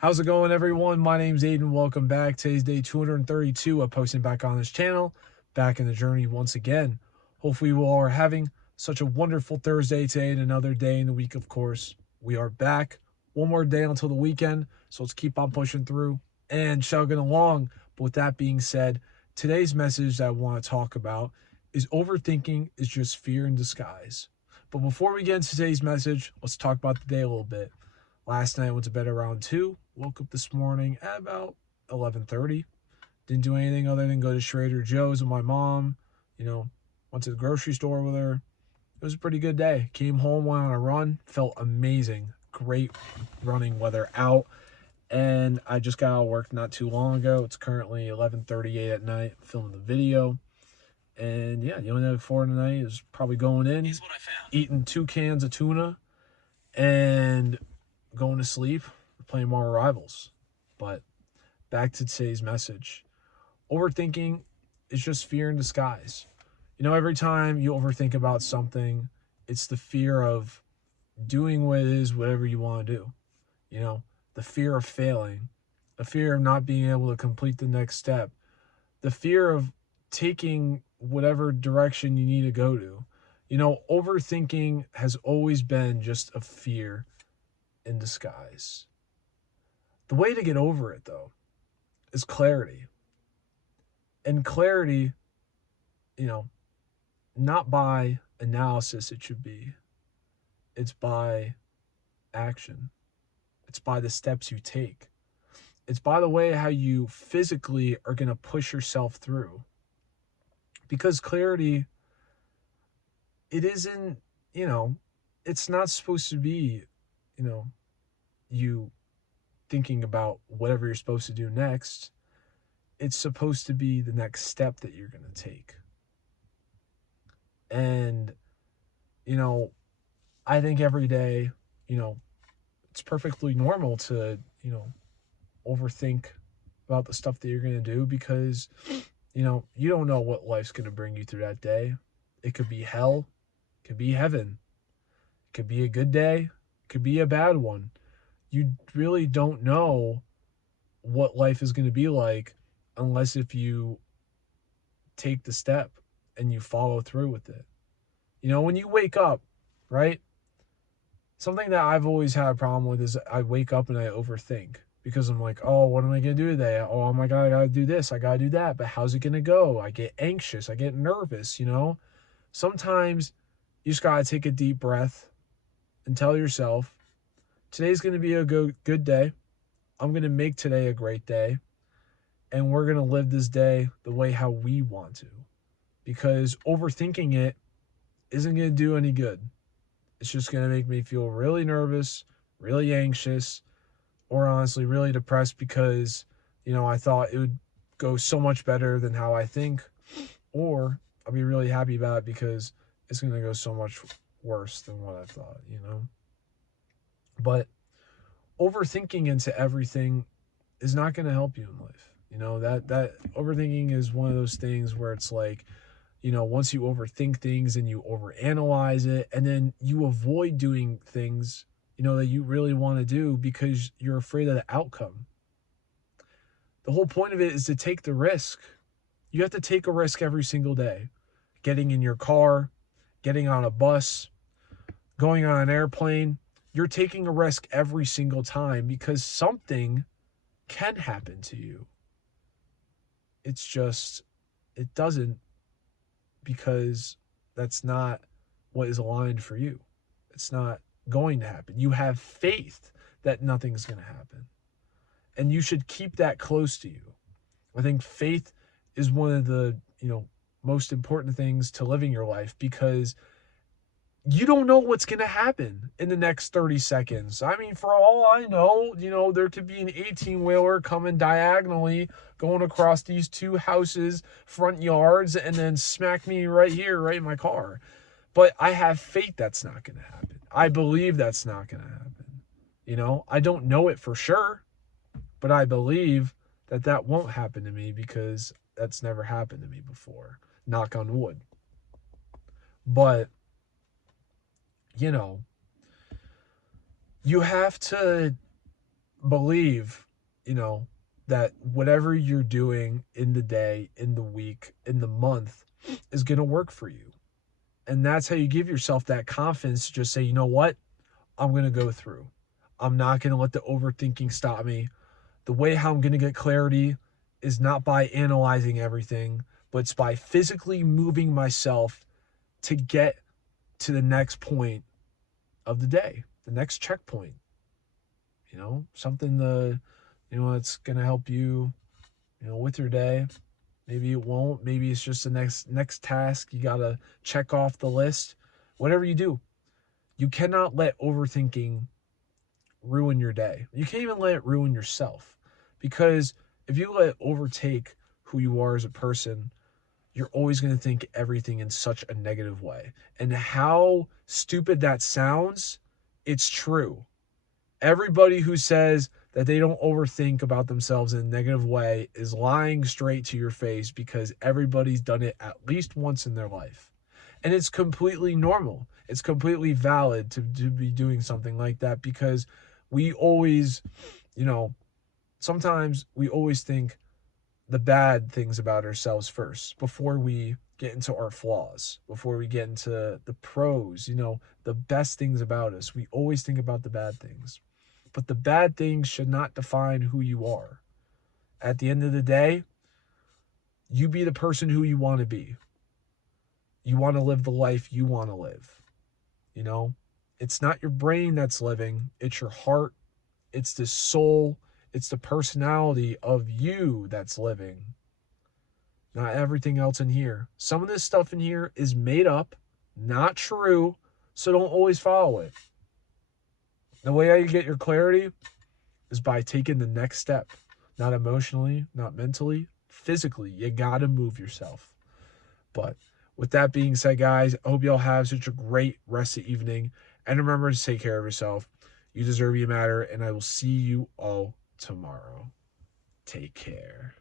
How's it going, everyone? My name's Aiden. Welcome back. Today's day 232 of posting back on this channel, back in the journey once again. Hopefully, you all are having such a wonderful Thursday today and another day in the week, of course. We are back. One more day until the weekend, so let's keep on pushing through and chugging along. But with that being said, today's message that I want to talk about is overthinking is just fear in disguise. But before we get into today's message, let's talk about the day a little bit. Last night I went to bed around 2. Woke up this morning at about 11:30. Didn't do anything other than go to Trader Joe's with my mom. Went to the grocery store with her. It was a pretty good day. Came home, went on a run. Felt amazing. Great running weather out. And I just got out of work not too long ago. It's currently 11:38 at night. Filming the video. And yeah, the only thing for tonight is probably going in, eating 2 cans of tuna, and going to sleep, playing more Rivals. But back to today's message. Overthinking is just fear in disguise. Every time you overthink about something, it's the fear of doing what it is, whatever you want to do. The fear of failing, the fear of not being able to complete the next step, the fear of taking whatever direction you need to go to. Overthinking has always been just a fear in disguise. The way to get over it, though, is clarity. And clarity, not by analysis, it should be. It's by action. It's by the steps you take. It's by the way how you physically are going to push yourself through. Because clarity, it isn't, it's not supposed to be, you thinking about whatever you're supposed to do next. It's supposed to be the next step that you're going to take. And, I think every day, it's perfectly normal to, overthink about the stuff that you're going to do because, you don't know what life's going to bring you through that day. It could be hell, it could be heaven, it could be a good day, it could be a bad one. You really don't know what life is going to be like unless if you take the step and you follow through with it. When you wake up, right? Something that I've always had a problem with is I wake up and I overthink because I'm like, oh, what am I going to do today? Oh my God, I got to do this. I got to do that. But how's it going to go? I get anxious. I get nervous, Sometimes you just got to take a deep breath and tell yourself, today's going to be a good day. I'm going to make today a great day. And we're going to live this day the way how we want to. Because overthinking it isn't going to do any good. It's just going to make me feel really nervous, really anxious, or honestly really depressed because, I thought it would go so much better than how I think. Or I'll be really happy about it because it's going to go so much worse than what I thought, But overthinking into everything is not going to help you in life. That overthinking is one of those things where it's like, once you overthink things and you overanalyze it, and then you avoid doing things, that you really want to do because you're afraid of the outcome. The whole point of it is to take the risk. You have to take a risk every single day. Getting in your car, getting on a bus, going on an airplane. You're taking a risk every single time because something can happen to you. It's just, it doesn't because that's not what is aligned for you. It's not going to happen. You have faith that nothing's going to happen. And you should keep that close to you. I think faith is one of the, most important things to living your life because you don't know what's going to happen in the next 30 seconds. I mean, for all I know, there could be an 18-wheeler coming diagonally, going across these two houses, front yards, and then smack me right here, right in my car. But I have faith that's not going to happen. I believe that's not going to happen. I don't know it for sure, but I believe that won't happen to me because that's never happened to me before. Knock on wood. But you have to believe, that whatever you're doing in the day, in the week, in the month is going to work for you. And that's how you give yourself that confidence to just say, you know what? I'm going to go through. I'm not going to let the overthinking stop me. The way how I'm going to get clarity is not by analyzing everything, but it's by physically moving myself to get to the next point of the day, the next checkpoint. Something that's going to help you, with your day. Maybe it won't. Maybe it's just the next task you got to check off the list. Whatever you do, you cannot let overthinking ruin your day. You can't even let it ruin yourself, because if you let it overtake who you are as a person, you're always going to think everything in such a negative way. And how stupid that sounds, it's true. Everybody who says that they don't overthink about themselves in a negative way is lying straight to your face, because everybody's done it at least once in their life. And it's completely normal. It's completely valid to be doing something like that, because we always, you know, sometimes we always think the bad things about ourselves first before we get into our flaws, before we get into the pros, the best things about us. We always think about the bad things. But the bad things should not define who you are. At the end of the day, you be the person who you want to be. You want to live the life you want to live. You know, it's not your brain that's living, it's your heart, it's the soul, it's the personality of you that's living. Not everything else in here. Some of this stuff in here is made up, not true, so don't always follow it. The way how you get your clarity is by taking the next step. Not emotionally, not mentally, physically. You gotta move yourself. But with that being said, guys, I hope y'all have such a great rest of the evening. And remember to take care of yourself. You deserve, you matter, and I will see you all tomorrow. Take care.